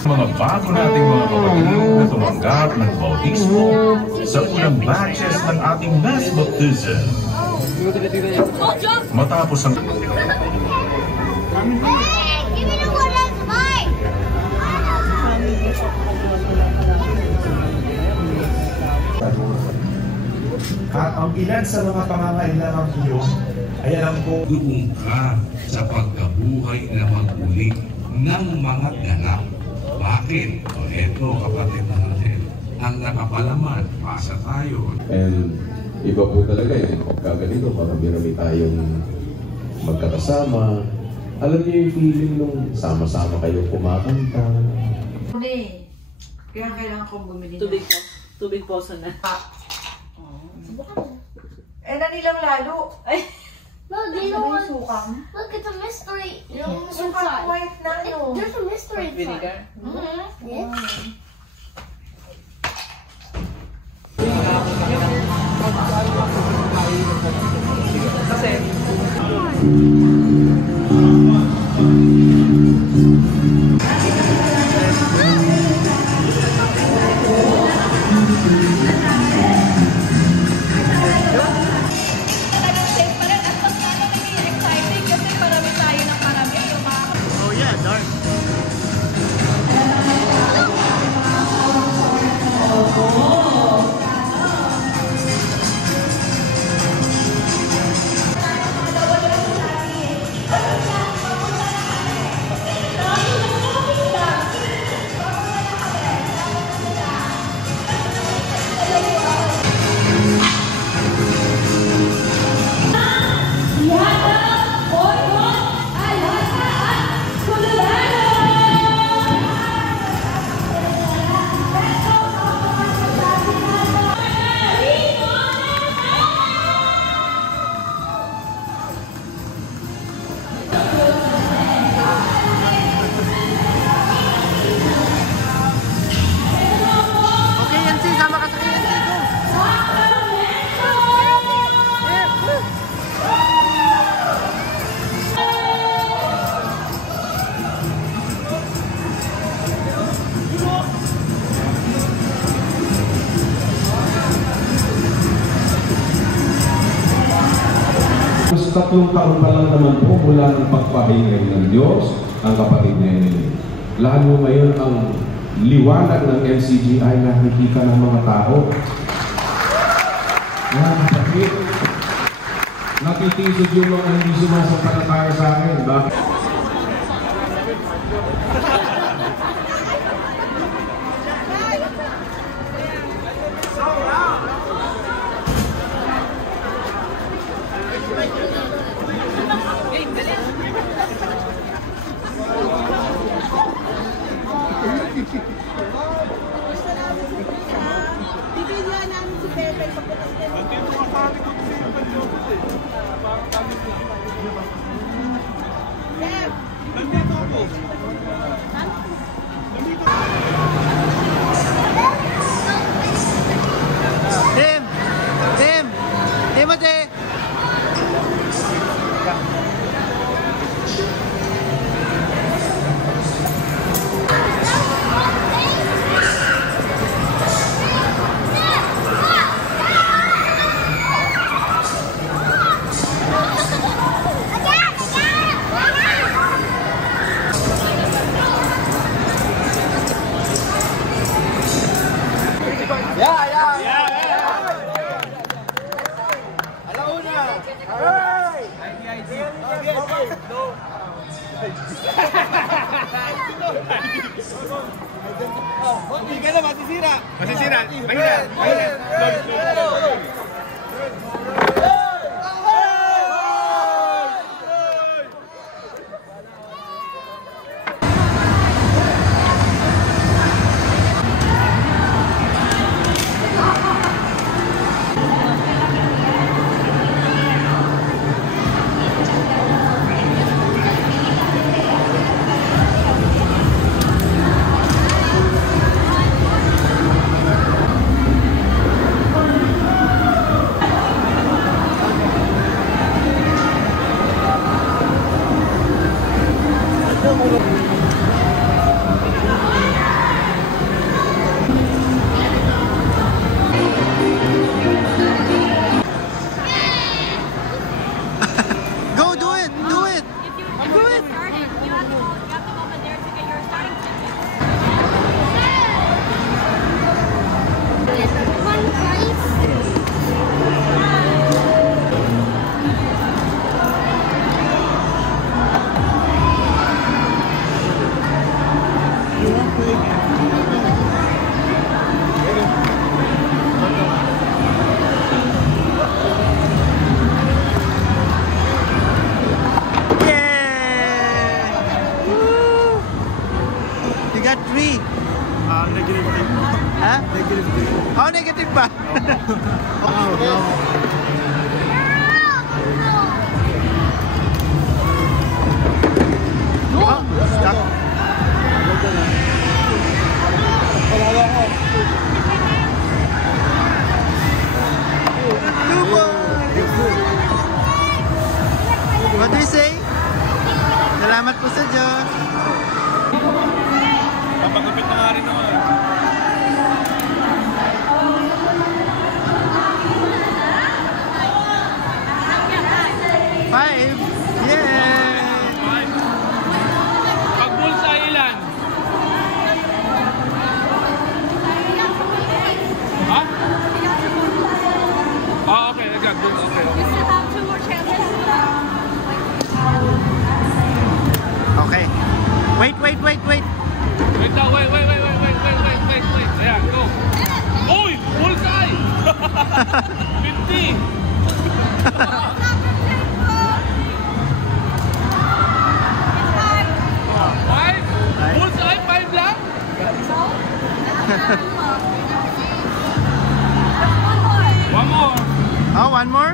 Mga bago nating mga kapatid na tumanggap ng bautismo sa unang batches ng ating mass baptism. Matapos ang... At ang ilan sa mga pangangailangan ng Diyos ay alam ko doon ka sa pagkabuhay na maguli ng mga ganap. Bakit? O eto kapatid natin, ang nakapalaman, pasa tayo. And iba po talaga yung pagkaganito, marami-rami tayong magkakasama. Alam niyo yung feeling nung sama-sama kayo kumakanta. Kaya kailangan kong bumili na. Tubig po. Tubig po sana. Nanilang lalo. Ay. Look, you know what? Look, it's a mystery. Yung suka white na yun. There's a mystery inside. Vinegar? Yes. Kasi Tatlong taon pa lang naman po mula ng pagpahingay ng Diyos ang kapatid Neneng. Lalo ngayon ang liwanag ng LCGI nakikita ng mga tao. Mga kapatid, nakitisod yung mga hindi sumasampalataya sa akin. Bakit? Hindi ka na, masisira. Masisira. Mahina. pa. Oh, no. Oh, stuck. What do you say? Salamat po sa Diyos. Papagupit na nga rin naman. Five. Yeah. Pag bulsa ilan? Ha? Ah, okay. Okay. Okay. Wait. Wait lang, wait. Ayan, go. Uy! Bullseye! 50! 5? Bullseye? 5 lang? One more. Oh, one more?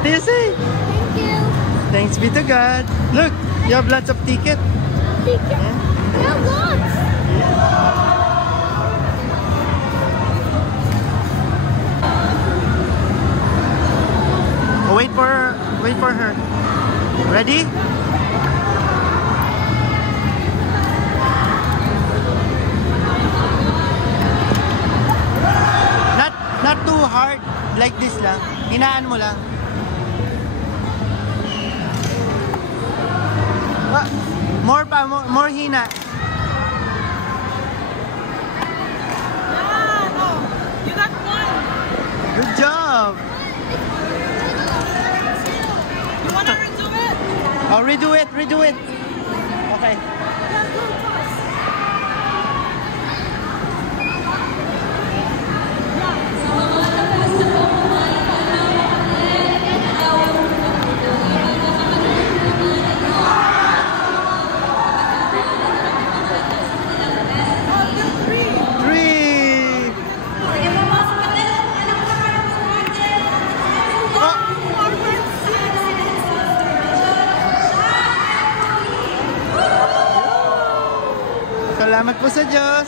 Tissy! Thank you. Thanks be to God. Look, you have lots of ticket. Ticket? Yeah, lots. Oh, wait for her. Ready? Not too hard, like this lang. Hinaan mo lang. More pa, more hina. You got one. Good job. You wanna redo it? Oh, redo it. Okay. Salamat po sa Diyos.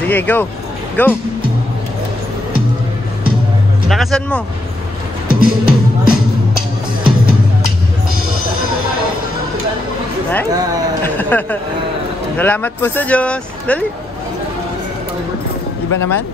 Sige, go! Go! Lakasan mo! Ay? Salamat po sa Diyos! Dali! Iba naman?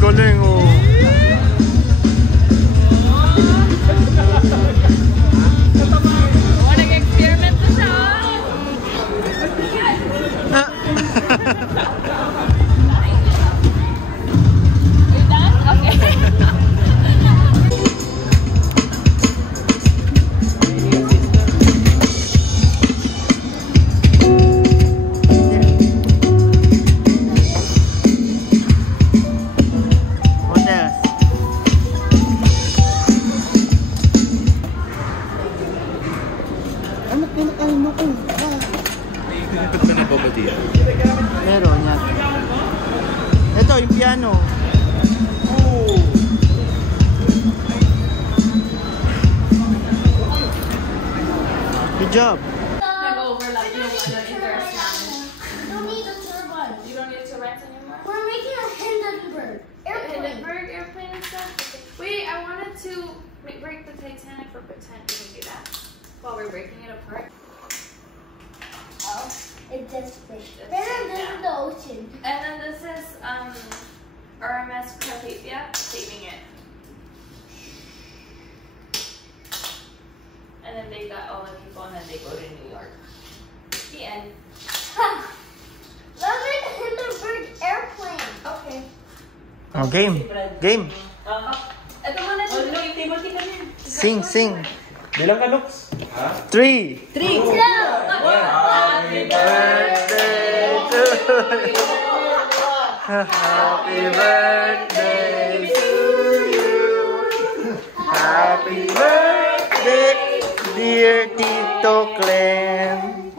Galing oh. Nag-experiment na siya. You done? Okay. Meron yan. Ito yung piano. Good job. Nag-overlap yung interest namin. Don't need a turbine. You don't need to rent anymore? We're making a Hindenburg airplane. Hindenburg airplane and stuff? Wait, I wanted to break the Titanic for pretend. Can we do that? While we're breaking it apart? Oh, it's just big. Then this is the ocean. And then this is RMS Carpathia, saving it. And then they got all the people and then they go to New York. The end. Let's make a Hindenburg airplane. Okay. Oh, game. Game. Ito muna siya. Sing, sing. Bilang ka, Lux? 3. 3. Happy birthday to you. Happy birthday to you. Happy birthday, dear Tito Clem.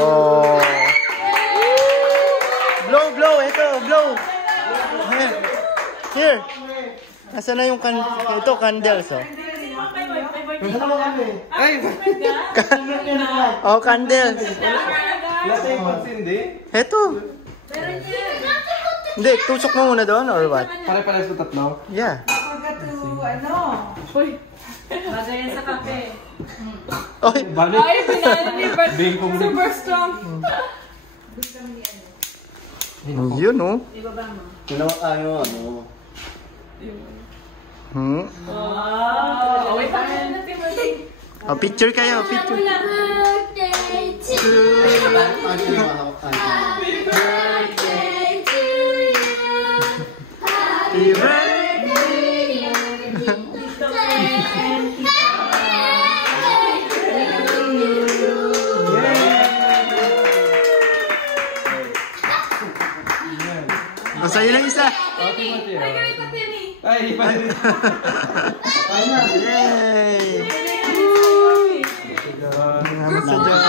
Oh. Blow, blow. Ito, blow. Here. Nasaan na yung ito, candles, oh. Ay! Oh, candles. Lasa yung pagsindi? Ito. Hindi, tusok mo muna doon, or what? Pare-pares ko tatlo? Yeah. Uy, bagay yan sa kape. Oy, Balik! Ay, pinalo ni Bert. Bingkong. Super strong. yun, oh. Oh, wait, paano na Timothy? Oh, picture kayo, picture. Birthday to you. Happy birthday to you. Happy birthday, dear O, sa'yo lang isa. Ay, ganito, Timmy. Ay, pa rin. Yay! Salamat sa Diyos.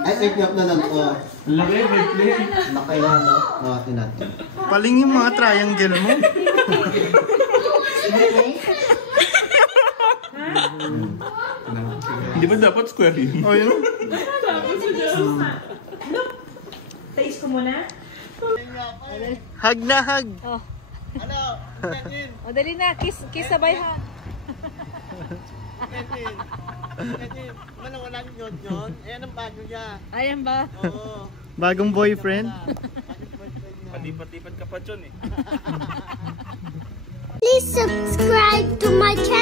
Ay, take-up na lang po. Laki, may play. Nakailan, no? Natin. Paling yung mga triangle mo. Hindi ba dapat square yun? O, yun. Taste ko muna. Hug na hug. Oh. O, dali na. Kiss sabay ha. Walang yun. Ayan ang bago niya. Ayan ba? Oo. Bagong boyfriend. Palipat-lipat ka pa dyan eh. Please subscribe to my channel.